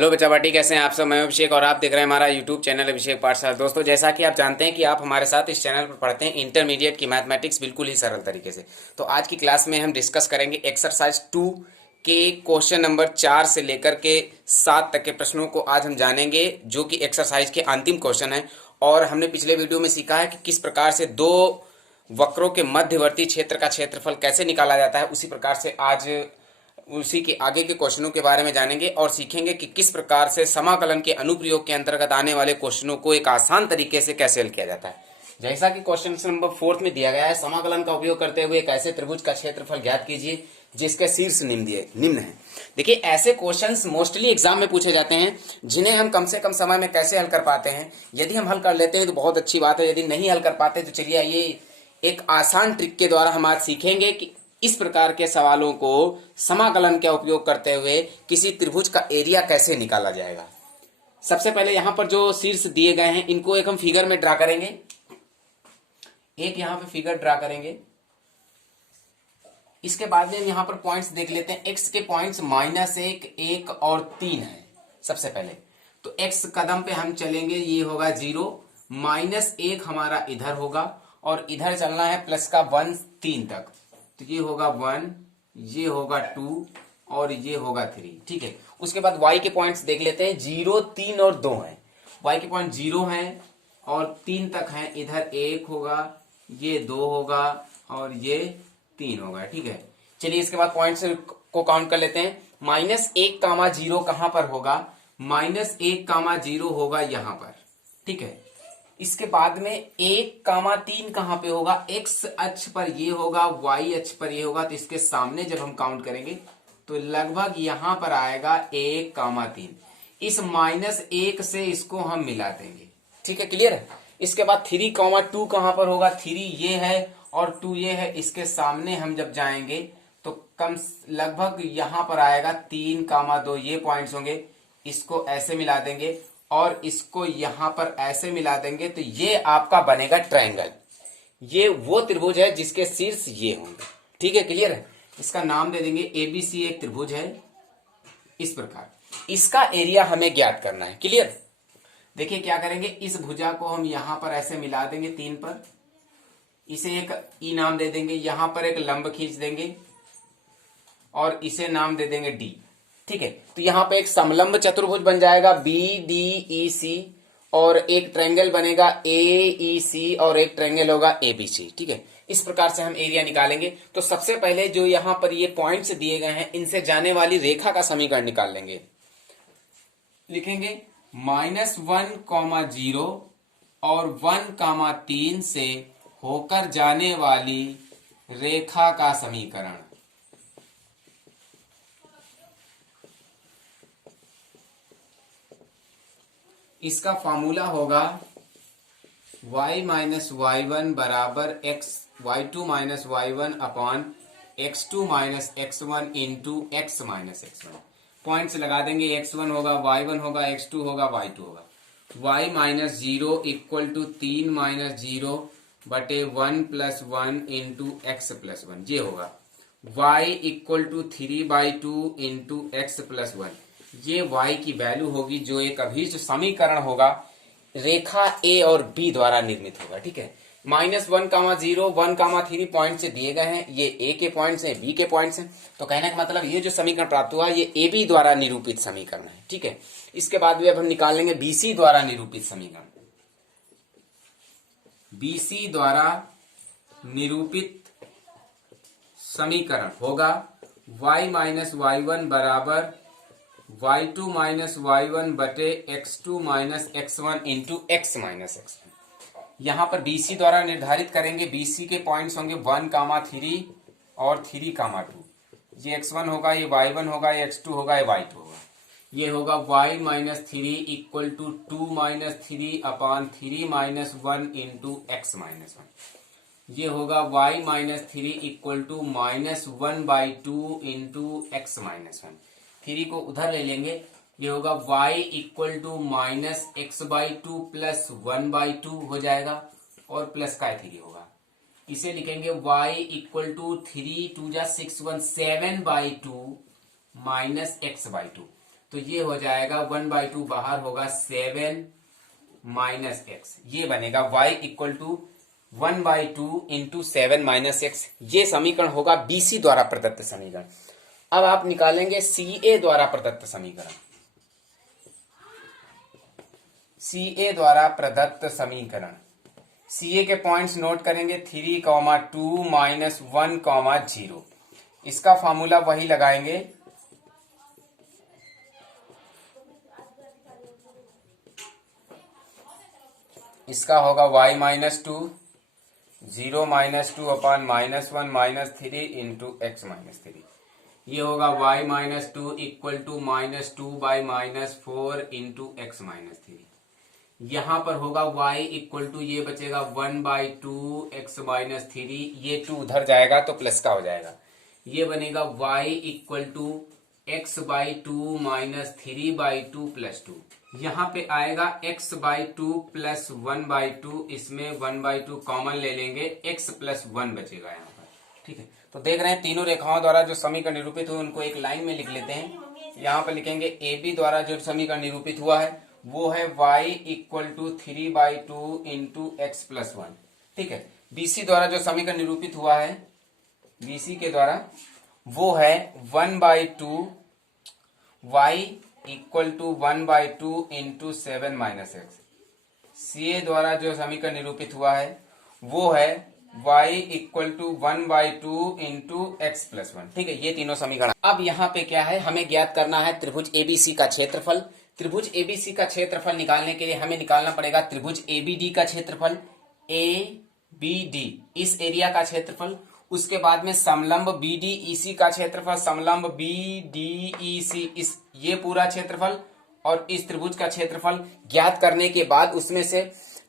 Hello बच्चा party, कैसे हैं आप सब। मैं अभिषेक और आप देख रहे हैं हमारा यूट्यूब चैनल अभिषेक पाठशाला। दोस्तों, जैसा कि आप जानते हैं कि आप हमारे साथ इस चैनल पर पढ़ते हैं इंटरमीडिएट की मैथमेटिक्स बिल्कुल ही सरल तरीके से। तो आज की क्लास में हम डिस्कस करेंगे एक्सरसाइज 2 के क्वेश्चन नंबर 4 से लेकर के 7 तक के प्रश्नों को आज हम जानेंगे, जो कि एक्सरसाइज के अंतिम क्वेश्चन है। और हमने पिछले वीडियो में सीखा है कि किस प्रकार से दो वक्रों के मध्यवर्ती क्षेत्र का क्षेत्रफल कैसे निकाला जाता है। उसी प्रकार से आज उसी के आगे के क्वेश्चनों के बारे में जानेंगे और सीखेंगे कि किस प्रकार से समाकलन के अनुप्रयोग के अंतर्गत आने वाले क्वेश्चनों को एक आसान तरीके से कैसे हल किया जाता है। जैसा कि क्वेश्चन नंबर 4 में दिया गया है, समाकलन का उपयोग करते हुए एक ऐसे त्रिभुज का क्षेत्रफल ज्ञात कीजिए जिसके शीर्ष निम्न है। देखिए, ऐसे क्वेश्चंस मोस्टली एग्जाम में पूछे जाते हैं जिन्हें हम कम से कम समय में कैसे हल कर पाते हैं। यदि हम हल कर लेते हैं तो बहुत अच्छी बात है, यदि नहीं हल कर पाते तो चलिए ये एक आसान ट्रिक के द्वारा हम आज सीखेंगे कि इस प्रकार के सवालों को समाकलन का उपयोग करते हुए किसी त्रिभुज का एरिया कैसे निकाला जाएगा। सबसे पहले यहां पर जो शीर्ष दिए गए हैं इनको एक हम फिगर में ड्रा करेंगे। एक यहां पे फिगर ड्रा करेंगे। इसके बाद में हम यहां पर पॉइंट्स देख लेते हैं। एक्स के पॉइंट्स -1, 1 और 3 है। सबसे पहले तो एक्स कदम पे हम चलेंगे, ये होगा 0, -1 हमारा इधर होगा और इधर चलना है प्लस का 1 3 तक। तो ये होगा 1, ये होगा 2 और ये होगा 3। ठीक है, उसके बाद y के पॉइंट्स देख लेते हैं। 0, 3 और 2 है। y के पॉइंट 0 है और 3 तक है। इधर 1 होगा, ये 2 होगा और ये 3 होगा। ठीक है, चलिए इसके बाद पॉइंट्स को काउंट कर लेते हैं। -1, 0 कहां पर होगा? -1, 0 होगा यहां पर। ठीक है, इसके बाद में 1, 3 कहां पे होगा? x अक्ष पर ये होगा, y अक्ष पर ये होगा। तो इसके सामने जब हम काउंट करेंगे तो लगभग यहां पर आएगा 1, 3। इस -1 से इसको हम मिला देंगे। ठीक है, क्लियर है। इसके बाद 3, 2 कहां पर होगा? 3 ये है और 2 ये है। इसके सामने हम जब जाएंगे तो कम लगभग यहां पर आएगा 3, 2 ये पॉइंट्स होंगे। इसको ऐसे मिला देंगे और इसको यहां पर ऐसे मिला देंगे तो ये आपका बनेगा ट्रायंगल। ये वो त्रिभुज है जिसके शीर्ष ये होंगे। ठीक है, क्लियर है। इसका नाम दे देंगे एबीसी। एक त्रिभुज है इस प्रकार। इसका एरिया हमें ज्ञात करना है। क्लियर। देखिए क्या करेंगे, इस भुजा को हम यहां पर ऐसे मिला देंगे 3 पर। इसे एक ई नाम दे देंगे। यहां पर एक लंब खींच देंगे और इसे नाम दे देंगे डी। ठीक है, तो यहां पे एक समलंब चतुर्भुज बन जाएगा BDEC और एक ट्रायंगल बनेगा AEC और एक ट्रायंगल होगा ABC। ठीक है, इस प्रकार से हम एरिया निकालेंगे। तो सबसे पहले जो यहां पर ये पॉइंट्स दिए गए हैं इनसे जाने वाली रेखा का समीकरण निकाल लेंगे। लिखेंगे -1, 0 और 1, 3 से होकर जाने वाली रेखा का समीकरण। इसका फॉर्मूला होगा y - y1 बराबर y2 - y1 upon x2 - x1 into x - x1। Points लगा देंगे। x1 होगा, y1 होगा, x2 होगा, y2 होगा। y - 0 = 3 - 0 बटे 1 + 1 इंटू x + 1 ये होगा। y = 3/2 इंटू x + 1 ये y की वैल्यू होगी, जो एक अभिष्ट समीकरण होगा रेखा A और B द्वारा निर्मित होगा। ठीक है, -1, 0, 1, 3 पॉइंट से दिए गए हैं। ये A के पॉइंट्स हैं, B के पॉइंट्स हैं। तो कहने का मतलब ये जो समीकरण प्राप्त हुआ ये AB द्वारा निरूपित समीकरण है। ठीक है, इसके बाद भी अब हम निकालेंगे BC द्वारा निरूपित समीकरण। BC द्वारा निरूपित समीकरण होगा y - y1 बराबर y2 - y1 बटे x2 - x1 into x - x1। यहां पर BC द्वारा निर्धारित करेंगे। BC के पॉइंट्स होंगे 1, 3 और 3, 2। ये x1 होगा, ये y1 होगा, ये x2 होगा, ये y2 होगा। ये होगा y - 3 = 2 - 3 अपॉन 3 - 1 इंटू x - 1। ये होगा y - 3 = -1/2 इंटू x - 1। 3 को उधर ले लेंगे। ये होगा y = -x/2 प्लस 1/2 हो जाएगा और प्लस का 3 होगा। इसे लिखेंगे y = 3 2 6 1 7/2 -x/2। तो ये हो जाएगा 1/2 बाहर होगा 7 माइनस एक्स, ये बनेगा y equal to 1/2 into 7 minus x. ये समीकरण होगा बीसी द्वारा प्रदत्त समीकरण। अब आप निकालेंगे सीए द्वारा प्रदत्त समीकरण। सीए द्वारा प्रदत्त समीकरण, सीए के पॉइंट्स नोट करेंगे 3,2 माइनस 1,0। इसका फॉर्मूला वही लगाएंगे, इसका होगा y minus 2, 0 minus 2 upon minus 1 minus 3 into x minus 3। ये होगा y minus 2 equal to minus 2 by minus 4 into x minus 3। यहां पर होगा y इक्वल टू, ये बचेगा 1/2 एक्स माइनस 3, ये 2 उधर जाएगा तो प्लस का हो जाएगा। ये बनेगा y equal to x/2 minus 3/2 plus 2। यहां पे आएगा x/2 प्लस 1/2, इसमें 1/2 कॉमन ले लेंगे, x प्लस 1 बचेगा यहाँ पर। ठीक है, तो देख रहे हैं तीनों रेखाओं द्वारा जो समीकरण निरूपित हुए उनको एक लाइन में लिख लेते हैं। यहाँ पर लिखेंगे ए बी द्वारा जो समीकरण निरूपित हुआ है वो है y equal to 3/2 into x plus 1। ठीक है, बीसी द्वारा जो समीकरण निरूपित हुआ है, बीसी के द्वारा वो है 1/2 y equal to 1/2 into 7 minus x. CA द्वारा जो समीकरण निरूपित हुआ है वो है y equal to 1/2 into x plus 1। ठीक है, ये तीनों समीकरण। अब यहाँ पे क्या है, हमें ज्ञात करना है त्रिभुज एबीसी का क्षेत्रफल। त्रिभुज एबीसी का क्षेत्रफल निकालने के लिए हमें निकालना पड़ेगा त्रिभुज एबीडी का क्षेत्रफल, एबीडी इस एरिया का क्षेत्रफल। उसके बाद में समलंब बीडीईसी का क्षेत्रफल, समलंब बीडीईसी इस ये पूरा क्षेत्रफल, और इस त्रिभुज का क्षेत्रफल ज्ञात करने के बाद उसमें से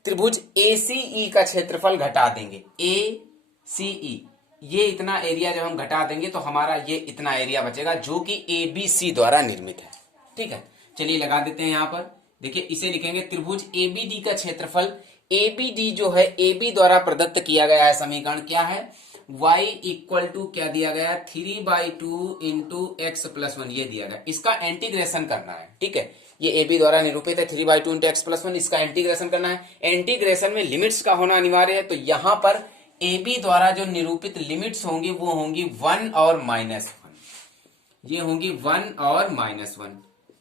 त्रिभुज एसीई का क्षेत्रफल घटा देंगे। एसीई ये इतना एरिया जब हम घटा देंगे तो हमारा ये इतना एरिया बचेगा जो कि एबीसी द्वारा निर्मित है। ठीक है, चलिए लगा देते हैं यहाँ पर। देखिए इसे लिखेंगे त्रिभुज एबीडी का क्षेत्रफल। एबीडी जो है एबी द्वारा प्रदत्त किया गया है समीकरण क्या है, y इक्वल टू क्या दिया गया, 3/2 इंटू एक्स प्लस 1 ये दिया गया। इसका इंटीग्रेशन करना है। ठीक है, ये ए बी द्वारा निरूपित है 3/2 इंटू एक्स प्लस 1, इसका इंटीग्रेशन करना है। इंटीग्रेशन में लिमिट्स का होना अनिवार्य है, तो यहां पर ए बी द्वारा जो निरूपित लिमिट्स होंगी वो होंगी 1 और -1, ये होंगी 1 और -1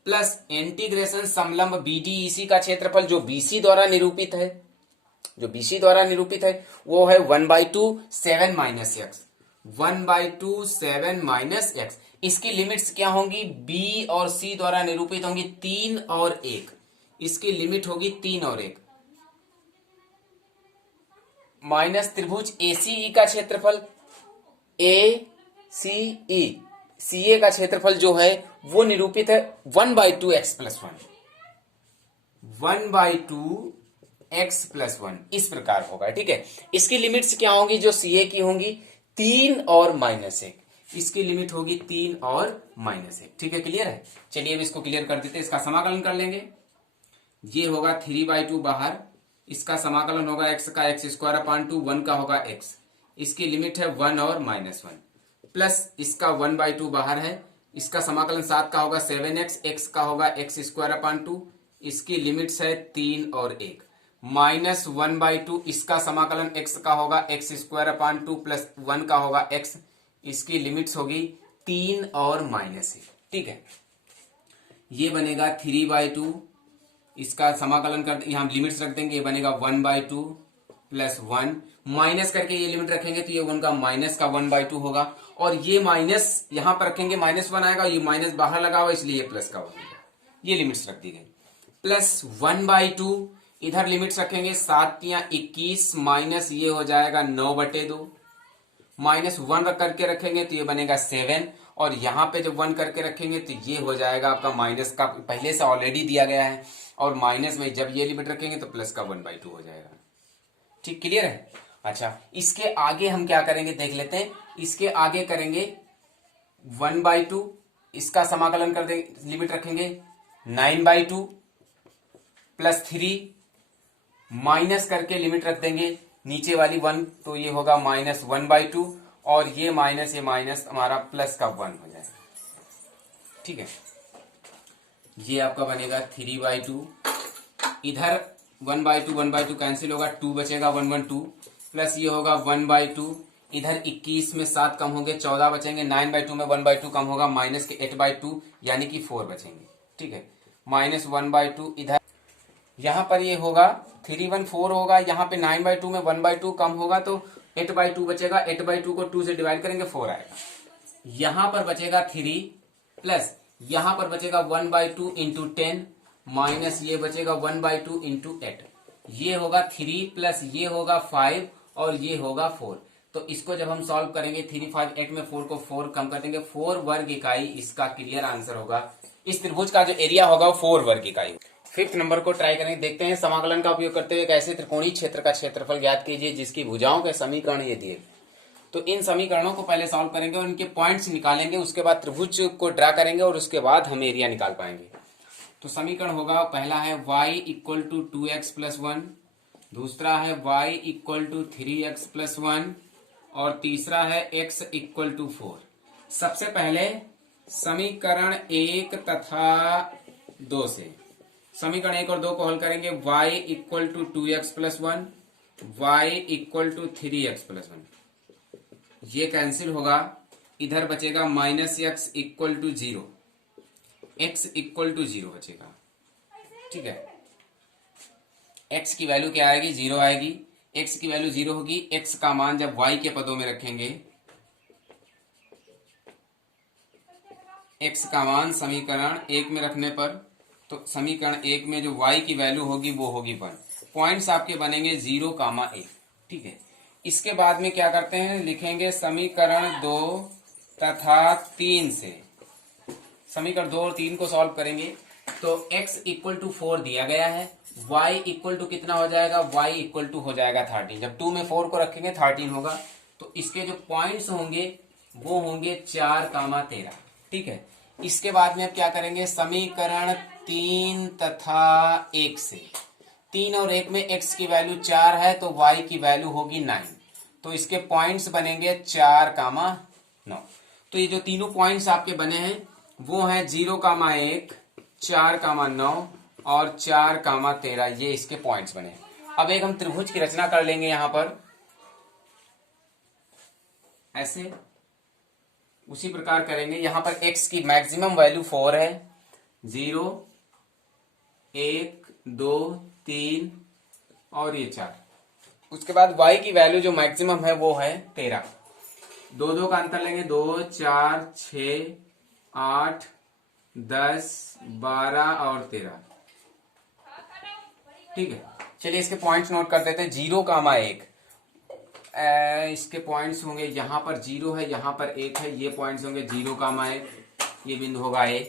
प्लस इंटीग्रेशन समलंब बीडीईसी का क्षेत्रफल जो बीसी द्वारा निरूपित है, जो बीसी द्वारा निरूपित है वो है 1/2 7 माइनस एक्स, 1/2 7 माइनस एक्स। इसकी लिमिट्स क्या होंगी, बी और सी द्वारा निरूपित होंगी 3 और 1, इसकी लिमिट होगी 3 और 1 माइनस त्रिभुज एसीई का क्षेत्रफल, ए सी ई सीए का क्षेत्रफल जो है वो निरूपित है 1/2 एक्स प्लस 1, 1/2 एक्स प्लस 1 इस प्रकार होगा। ठीक है, इसकी लिमिट्स क्या होंगी, जो सीए की होंगी 3 और -1, इसकी लिमिट होगी 3 और -1। ठीक है, क्लियर है। चलिए अब इसको क्लियर कर देते हैं, इसका समाकलन कर लेंगे। ये होगा 3/2 बाहर, इसका समाकलन होगा x का x² अपॉन 2, 1 का होगा x, इसकी लिमिट है 1 और -1 प्लस इसका 1/2 बाहर है, इसका समाकलन 7 का होगा 7x, x का होगा x² अपॉन 2, इसकी लिमिट्स है 3 और 1 माइनस 1/2, इसका समाकलन x का होगा x² अपॉन 2 प्लस 1 का होगा x, इसकी लिमिट्स होगी 3 और -1। ठीक है, ये बनेगा 3/2, इसका समाकलन कर यहां लिमिट्स रख देंगे, ये बनेगा 1/2 प्लस 1 माइनस करके ये लिमिट रखेंगे तो ये 1 का माइनस का 1/2 होगा, और ये माइनस यहां पर रखेंगे -1 आएगा, ये माइनस बाहर लगा हुआ इसलिए ये प्लस का 1 होगा, ये लिमिट्स रख दी गई। प्लस 1/2 इधर लिमिट्स रखेंगे 7 या 21 माइनस ये हो जाएगा 9/2, माइनस 1 रख करके रखेंगे तो ये बनेगा 7, और यहां पे जब 1 करके रखेंगे तो ये हो जाएगा आपका माइनस का, पहले से ऑलरेडी दिया गया है, और माइनस में जब ये लिमिट रखेंगे तो प्लस का 1/2 हो जाएगा। ठीक, क्लियर है। अच्छा, इसके आगे हम क्या करेंगे देख लेते हैं। इसके आगे करेंगे 1/2, इसका समाकलन कर देंगे, लिमिट रखेंगे 9/2 प्लस 3 माइनस करके लिमिट रख देंगे नीचे वाली 1, तो ये होगा -1/2, और ये माइनस हमारा प्लस का 1 हो जाएगा। ठीक है, ये आपका बनेगा 3/2, इधर 1/2 कैंसिल होगा, 2 बचेगा 1/2 प्लस ये होगा 1/2, इधर 21 में 7 कम होंगे 14 बचेंगे, 9/2 में 1/2 कम होगा माइनस के 8/2 यानी कि 4 बचेंगे। ठीक है, माइनस 1/2 इधर, यहाँ पर ये होगा 314 होगा, यहाँ पे 9/2 में 1/2 कम होगा तो 8/2 बचेगा, 8/2 को 2 से डिवाइड करेंगे 4 आएगा। यहाँ पर बचेगा 3 प्लस यहाँ पर बचेगा 1/2 इंटू 10 माइनस ये बचेगा 1/2 इंटू 8, ये होगा 3 प्लस ये होगा 5 और ये होगा 4। तो इसको जब हम सॉल्व करेंगे 3, 5, 8 में 4 को 4 कम कर देंगे, 4 वर्ग इकाई इसका क्लियर आंसर होगा। इस त्रिभुज का जो एरिया होगा वो 4 वर्ग इकाई। फिफ्थ नंबर को ट्राई करेंगे, देखते हैं समाकलन का उपयोग करते हुए एक ऐसे त्रिकोणीय क्षेत्र का क्षेत्रफल ज्ञात कीजिए जिसकी भुजाओं के समीकरण ये दिए। तो इन समीकरणों को पहले सॉल्व करेंगे और इनके पॉइंट्स निकालेंगे, उसके बाद त्रिभुज को ड्रा करेंगे और उसके बाद हम एरिया निकाल पाएंगे। तो समीकरण होगा, पहला है y equal to 2x plus 1, दूसरा है y equal to 3x plus 1 और तीसरा है x इक्वल टू 4। सबसे पहले समीकरण 1 तथा 2 से समीकरण 1 और 2 को हल करेंगे। y equal to 2x plus 1, y equal to 3x plus 1, ये कैंसिल होगा, इधर बचेगा minus x equal to 0, x equal to 0 बचेगा। ठीक है, x की वैल्यू क्या आएगी, 0 आएगी। x की वैल्यू 0 होगी, x का मान जब y के पदों में रखेंगे, x का मान समीकरण 1 में रखने पर, तो समीकरण 1 में जो y की वैल्यू होगी वो होगी 1। पॉइंट्स आपके बनेंगे 0, 1। ठीक है, इसके बाद में क्या करते हैं, लिखेंगे समीकरण 2 तथा 3 से। समीकरण 2 और 3 को सॉल्व करेंगे तो x इक्वल टू 4 दिया गया है, y इक्वल टू कितना हो जाएगा, y इक्वल टू हो जाएगा 13। जब 2 में 4 को रखेंगे 13 होगा। तो इसके जो पॉइंट्स होंगे वो होंगे 4, 13। ठीक है, इसके बाद में अब क्या करेंगे, समीकरण 3 तथा 1 से। 3 और 1 में x की वैल्यू 4 है तो y की वैल्यू होगी 9, तो इसके पॉइंट्स बनेंगे 4, 9। तो ये जो तीनों पॉइंट्स आपके बने हैं वो हैं 0, 1, 4, 9 और 4, 13, ये इसके पॉइंट्स बने। अब एक हम त्रिभुज की रचना कर लेंगे यहां पर ऐसे, उसी प्रकार करेंगे। यहां पर x की मैक्सिमम वैल्यू 4 है, 0, 1, 2, 3 और ये 4। उसके बाद y की वैल्यू जो मैक्सिमम है वो है 13। 2, 2 का अंतर लेंगे, 2, 4, 6, 8, 10, 12 और 13। ठीक है, चलिए इसके पॉइंट्स नोट कर देते हैं। 0, 1, इसके पॉइंट्स होंगे, यहाँ पर 0 है, यहाँ पर 1 है, ये पॉइंट्स होंगे 0, 1, ये बिंदु होगा A।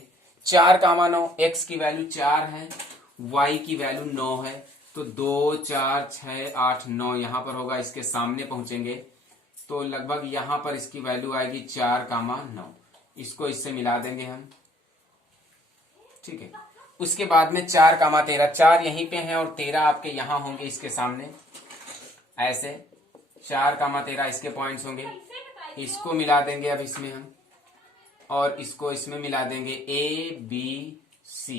4, 9, x की वैल्यू 4 है, y की वैल्यू 9 है, तो 2, 4, 6, 8, 9 यहाँ पर होगा। इसके सामने पहुंचेंगे तो लगभग यहाँ पर इसकी वैल्यू आएगी 4, 9। इसको इससे मिला देंगे हम। ठीक है, उसके बाद में 4, 13, 4 यहीं पे हैं और 13 आपके यहाँ होंगे इसके सामने ऐसे। 4, 13 इसके पॉइंट्स होंगे, इसको मिला देंगे अब इसमें हम, और इसको इसमें मिला देंगे ABC।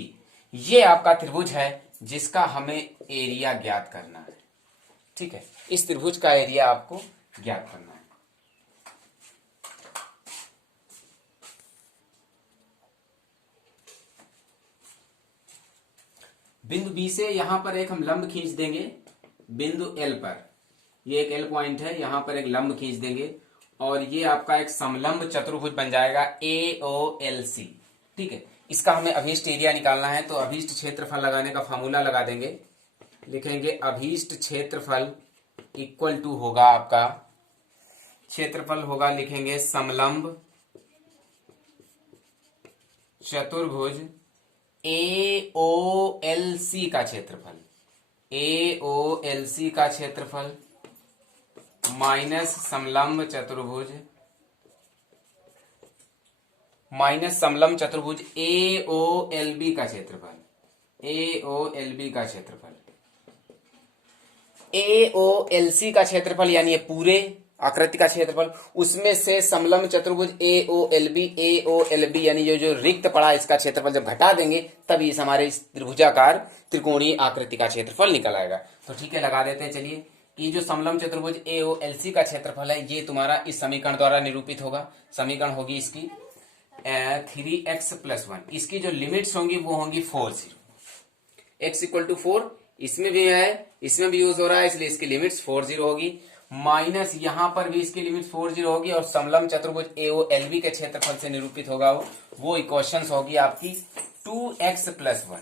ये आपका त्रिभुज है जिसका हमें एरिया ज्ञात करना है। ठीक है, इस त्रिभुज का एरिया आपको ज्ञात करना है। बिंदु B से यहां पर एक हम लंब खींच देंगे बिंदु L पर, ये एक L पॉइंट है, यहां पर एक लंब खींच देंगे और ये आपका एक समलंब चतुर्भुज बन जाएगा AOLC। ठीक है, इसका हमें अभीष्ट एरिया निकालना है, तो अभीष्ट क्षेत्रफल लगाने का फॉर्मूला लगा देंगे। लिखेंगे अभीष्ट क्षेत्रफल इक्वल टू होगा आपका, क्षेत्रफल होगा, लिखेंगे समलंब चतुर्भुज AOLC का क्षेत्रफल, AOLC का क्षेत्रफल माइनस समलंब चतुर्भुज, माइनस समलंब चतुर्भुज AOLB का क्षेत्रफल, AOLB का क्षेत्रफल। AOLC का क्षेत्रफल यानी ये पूरे आकृति का क्षेत्रफल, उसमें से समलंब चतुर्भुज AOLB यानी जो रिक्त पड़ा इसका क्षेत्रफल जब घटा देंगे तब इस हमारे इस त्रिभुजाकार त्रिकोणीय आकृति का क्षेत्रफल निकल आएगा। तो ठीक है, लगा देते हैं। चलिए, कि जो समलंब चतुर्भुज AOLC का क्षेत्रफल है ये तुम्हारा इस समीकरण द्वारा निरूपित होगा। समीकरण होगी इसकी 3x+1। इसकी जो लिमिट्स होंगी वो होंगी 4 0, x = 4, इसमें भी है, इसमें भी यूज हो रहा है, इसलिए इसकी लिमिट्स 4 0 होगी। माइनस यहां पर भी इसकी लिमिट 4 0 होगी और समलंब चतुर्भुज AOLB के क्षेत्रफल से निरूपित होगा वो इक्वेशंस होगी आपकी 2x+1।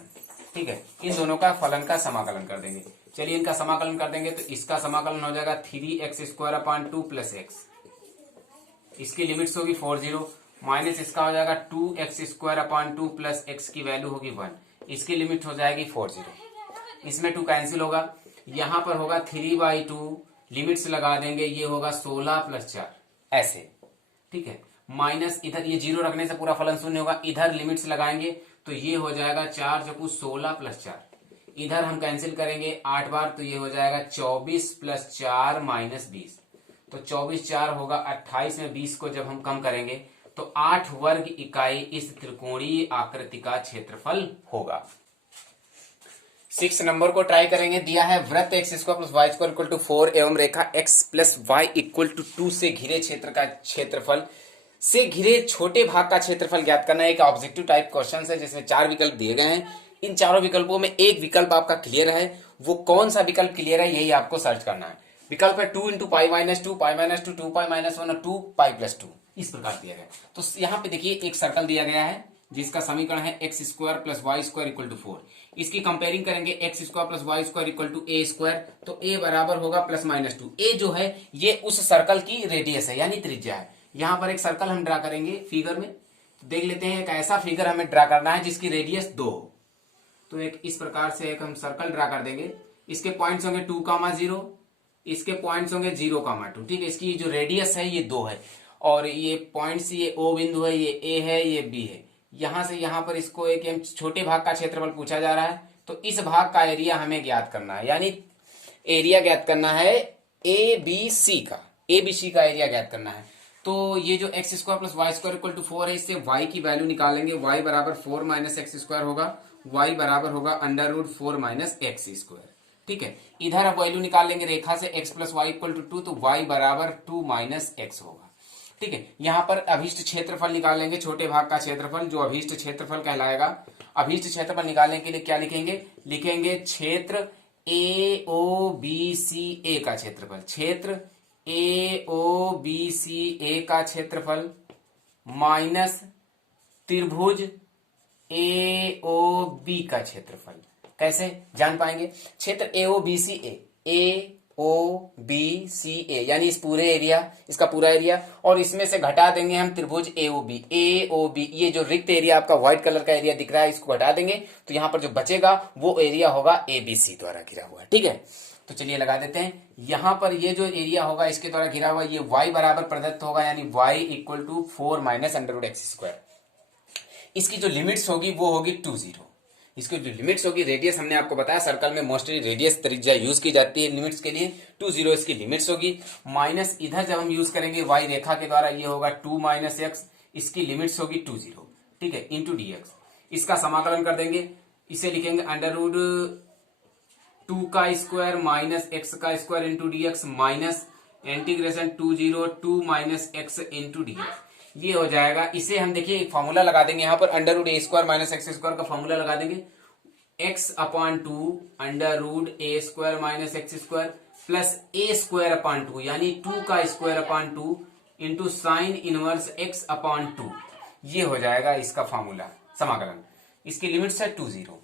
ठीक है, इन दोनों का फलन का समाकलन कर देंगे। चलिए, इनका समाकलन कर देंगे तो इसका समाकलन हो जाएगा 3x² + x, इसकी लिमिट्स होगी 4 0, माइनस इसका हो जाएगा 2x² + x की वैल्यू होगी 1, इसकी लिमिट हो जाएगी 4 0, इसमें 2 कैंसिल होगा, यहां पर होगा 3/2, लिमिट्स लगा देंगे, ये होगा 16 + 4 ऐसे। ठीक है, माइनस इधर ये 0 रखने से पूरा फलन शून्य होगा, इधर लिमिट्स लगाएंगे तो ये हो जाएगा 4 × 16 + 4, इधर हम कैंसिल करेंगे 8 बार तो ये हो जाएगा 24 + 4 - 20, तो 24 4 होगा 28 में 20 को जब हम कम करेंगे तो 8 वर्ग इकाई इस त्रिकोणीय आकृति का क्षेत्रफल होगा। 6 नंबर को ट्राई करेंगे। दिया है वृत्त x² + y² = 4 एवं रेखा x + y = 2 से घिरे क्षेत्र का क्षेत्रफल से घिरे छोटे भाग का क्षेत्रफल ज्ञात करना। एक ऑब्जेक्टिव टाइप क्वेश्चन है जिसमें 4 विकल्प दिए गए हैं। इन चारों विकल्पों में एक विकल्प आपका क्लियर है, वो कौन सा विकल्प क्लियर है यही आपको सर्च करना है। विकल्प है 2 × π - 2, π - 2, 2π - 1 और 2π + 2, इस प्रकार दिया गया। तो यहाँ पे देखिए एक सर्कल दिया गया है जिसका समीकरण है x² + y² = 4। इसकी कंपेयरिंग करेंगे x² + y² = a², तो a बराबर होगा +-2। a जो है ये उस सर्कल की रेडियस है यानी त्रिज्या है। यहां पर एक सर्कल हम ड्रा करेंगे फिगर में, तो देख लेते हैं एक ऐसा फिगर हमें ड्रा करना है जिसकी रेडियस 2 हो। तो एक इस प्रकार से एक हम सर्कल ड्रा कर देंगे, इसके पॉइंट्स होंगे 2, 0, इसके पॉइंट्स होंगे 0, 2। ठीक है, इसकी जो रेडियस है ये 2 है और ये पॉइंट्स, ये O बिंदु है, ये A है, ये B है। यहां से यहां पर इसको एक छोटे भाग का क्षेत्रफल पूछा जा रहा है, तो इस भाग का एरिया हमें ज्ञात करना है, यानी एरिया ज्ञात करना है ABC का, ABC का एरिया ज्ञात करना है। तो ये जो x² + y² = 4 है, इससे y की वैल्यू निकालेंगे। y बराबर 4 - x² होगा, y बराबर होगा √4 - x²। ठीक है, इधर अब वैल्यू निकाल लेंगे रेखा से x + y = 2, तो y बराबर 2 - x होगा। ठीक है, यहां पर अभीष्ट क्षेत्रफल निकाल लेंगे, छोटे भाग का क्षेत्रफल जो अभीष्ट क्षेत्रफल कहलाएगा। अभीष्ट क्षेत्रफल निकालने के लिए क्या लिखेंगे? लिखेंगे क्षेत्र AOBCA का क्षेत्रफल, क्षेत्र AOBCA का क्षेत्रफल माइनस त्रिभुज AOB का क्षेत्रफल। कैसे जान पाएंगे? क्षेत्र AOBCA यानी इस पूरे एरिया, इसका पूरा एरिया, और इसमें से घटा देंगे हम त्रिभुज AOB। ये जो रिक्त एरिया आपका व्हाइट कलर का एरिया दिख रहा है इसको घटा देंगे तो यहां पर जो बचेगा वो एरिया होगा ABC द्वारा घिरा हुआ। ठीक है, तो चलिए लगा देते हैं। यहां पर ये जो एरिया होगा इसके द्वारा घिरा हुआ, ये y बराबर प्रदत्त होगा, यानी y = 4 - √x²। इसकी जो लिमिट्स होगी वो होगी 2 0। इसकी जो लिमिट्स होगी, रेडियस हमने आपको बताया सर्कल में मोस्टली रेडियस त्रिज्या यूज की जाती है लिमिट्स के लिए, 2 0 इसकी लिमिट्स होगी। माइनस इधर जब हम यूज करेंगे y रेखा के द्वारा, ये होगा 2 - x, इसकी लिमिट्स होगी 2 0। ठीक है, इंटू dx। इसका समाकलन कर देंगे, इसे लिखेंगे √2² - x² into dx minus integration 2 0 2 - x into dx। ये हो जाएगा। इसे हम देखिए एक फॉर्मूला लगा देंगे यहाँ पर, √a² - x² का फॉर्मूला लगा देंगे, x/2 √a² - x² plus a²/2 यानी 2² इंटू साइन इनवर्स x/2। ये हो जाएगा इसका फॉर्मूला समाकलन। इसकी लिमिट्स है 2 0।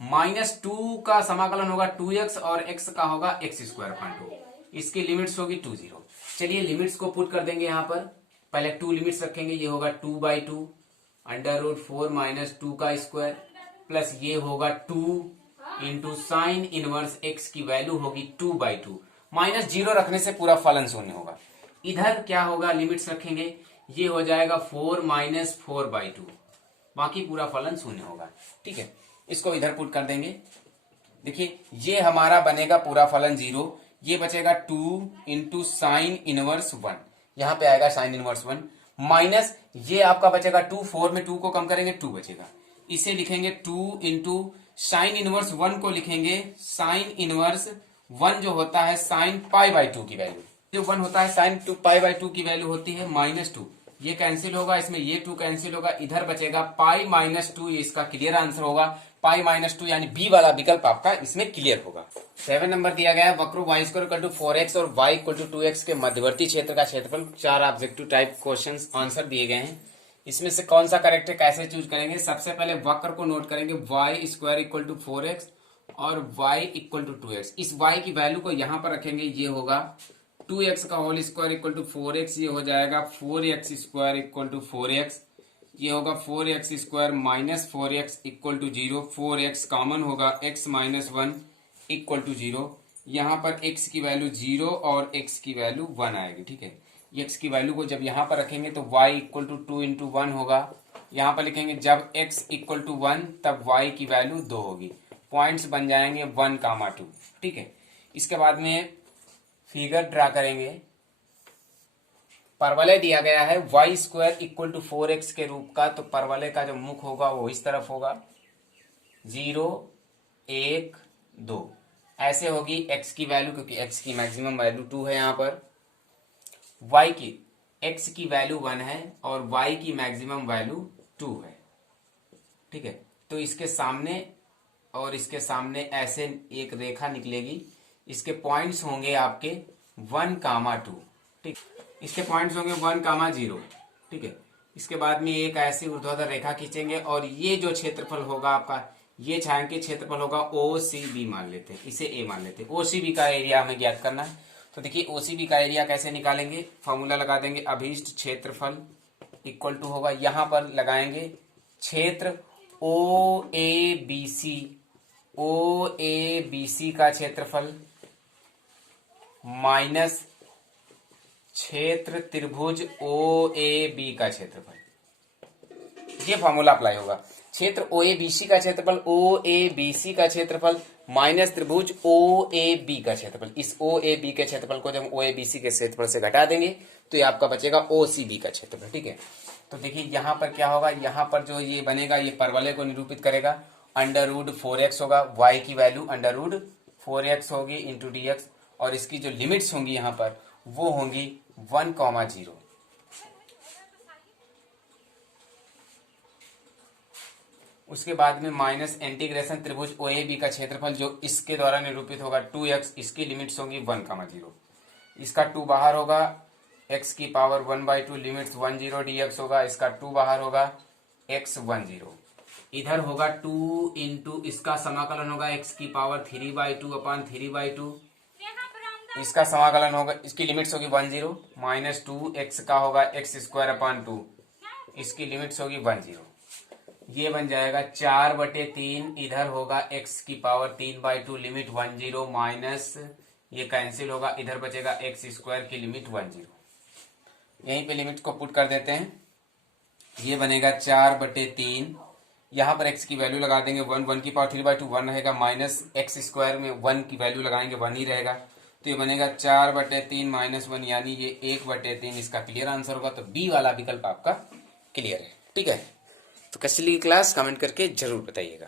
-2 का समाकलन होगा 2x और x का होगा x²/2। इसकी लिमिट्स होगी 2 0। चलिए लिमिट्स को पुट कर देंगे यहाँ पर। पहले 2 लिमिट्स रखेंगे, ये होगा 2/2 √4 - 2² प्लस ये होगा 2 इंटू साइन इनवर्स x की वैल्यू होगी 2/2। -0 रखने से पूरा फलन शून्य होगा। इधर क्या होगा? लिमिट्स रखेंगे, ये हो जाएगा 4 - 4/2, बाकी पूरा फलन शून्य होगा। ठीक है, इसको इधर पुट कर देंगे। देखिए ये हमारा बनेगा पूरा फलन 0, ये बचेगा 2 इंटू साइन इनवर्स 1, यहां पे आएगा साइन इनवर्स 1, माइनस ये आपका बचेगा 2, 4 में 2 को कम करेंगे 2 बचेगा, इसे लिखेंगे 2 इंटू साइन इनवर्स 1 को लिखेंगे साइन इनवर्स 1 जो होता है साइन पाई बाई 2 की वैल्यू, जो 1 होता है साइन पाई बाई 2 की वैल्यू होती है -2, ये कैंसिल होगा, इसमें ये 2 कैंसिल होगा, इधर बचेगा पाई -2, ये इसका क्लियर आंसर होगा, पाई -2 यानी बी वाला विकल्प आपका इसमें क्लियर होगा। 7 नंबर दिया गया है वक्र y square equal to 4x और y इक्वल टू 2x के मध्यवर्ती क्षेत्र का क्षेत्रफल। 4 ऑब्जेक्टिव टाइप क्वेश्चंस आंसर दिए गए हैं, इसमें से कौन सा करेक्ट है, कैसे चूज करेंगे। सबसे पहले वक्र को नोट करेंगे, y square equal to 4x और y इक्वल टू 2x। इस y की वैल्यू को यहां पर रखेंगे, ये होगा 2x का whole square equal to 4x, ये हो जाएगा 4x square equal to 4x, ये होगा 4x square minus 4x equal to 0, 4x common होगा, x माइनस 1 इक्वल टू 0, यहाँ पर x की वैल्यू 0 और x की वैल्यू 1 आएगी। ठीक है, x की वैल्यू को जब यहाँ पर रखेंगे तो y इक्वल टू 2 इंटू 1 होगा, यहाँ पर लिखेंगे जब x इक्वल टू 1 तब y की वैल्यू 2 होगी, पॉइंट्स बन जाएंगे 1, 2। ठीक है, इसके बाद में फिगर ड्रा करेंगे, परवलय दिया गया है y square equal to 4x के रूप का, तो परवलय का जो मुख होगा वो इस तरफ होगा, 0, 1, 2 ऐसे होगी x की वैल्यू, क्योंकि x की मैक्सिमम वैल्यू 2 है, यहाँ पर y की x की वैल्यू 1 है और y की मैक्सिमम वैल्यू 2 है। ठीक है, तो इसके सामने और इसके सामने ऐसे एक रेखा निकलेगी, इसके पॉइंट्स होंगे आपके 1, 2। ठीक, इसके पॉइंट्स होंगे 1, 0। ठीक है, इसके बाद में एक ऐसी ऊर्ध्वाधर रेखा खींचेंगे और ये जो क्षेत्रफल होगा आपका, ये छायांकित क्षेत्रफल होगा OCB मान लेते हैं, इसे A मान लेते हैं। OCB का एरिया हमें ज्ञात करना है, तो देखिए OCB का एरिया कैसे निकालेंगे, फॉर्मूला लगा देंगे, अभीष्ट क्षेत्रफल इक्वल टू होगा, यहां पर लगाएंगे क्षेत्र OABC का क्षेत्रफल माइनस क्षेत्र त्रिभुज OAB का क्षेत्रफल, ये फॉर्मूला अप्लाई होगा। क्षेत्र OABC का क्षेत्रफल, OABC का क्षेत्रफल माइनस त्रिभुज OAB का क्षेत्रफल, इस OAB के क्षेत्रफल को जब OABC के क्षेत्रफल से घटा देंगे तो ये आपका बचेगा OCB का क्षेत्रफल। ठीक है, तो देखिए यहाँ पर क्या होगा, यहाँ पर जो ये बनेगा ये परवलय को निरूपित करेगा, √4x होगा, y की वैल्यू √4x होगी इंटू dx, और इसकी जो लिमिट्स होंगी यहाँ पर वो होंगी 1, 0। उसके बाद में माइनस इंटीग्रेशन त्रिभुज OAB का क्षेत्रफल जो इसके द्वारा निरूपित होगा 2x, इसकी लिमिट्स होंगी 1, 0, इसका 2 बाहर होगा, x की पावर 1/2 लिमिट्स 1, 0 dx होगा, इसका 2 बाहर होगा, x 1, 0, इधर होगा 2 इंटू इसका समाकलन होगा x की पावर 3/2 अपान 3/2, इसका समाकलन होगा, इसकी लिमिट्स होगी 1, 0 माइनस 2 x का होगा x स्क्वायर अपान 2, इसकी लिमिट्स होगी 1, 0, ये बन जाएगा 4/3, इधर होगा x की पावर 3/2 लिमिट 1, 0 माइनस ये कैंसिल होगा, इधर बचेगा x स्क्वायर की लिमिट 1, 0, यहीं पे लिमिट को पुट कर देते हैं, ये बनेगा 4/3, यहाँ पर x की वैल्यू लगा देंगे 1 की पावर 3/2 1 रहेगा, माइनस x स्क्वायर में 1 की वैल्यू लगाएंगे 1 ही रहेगा, तो ये बनेगा 4/3 माइनस 1 यानी ये 1/3, इसका क्लियर आंसर होगा, तो बी वाला विकल्प आपका क्लियर है। ठीक है, तो कैसी लगी क्लास कमेंट करके जरूर बताइएगा।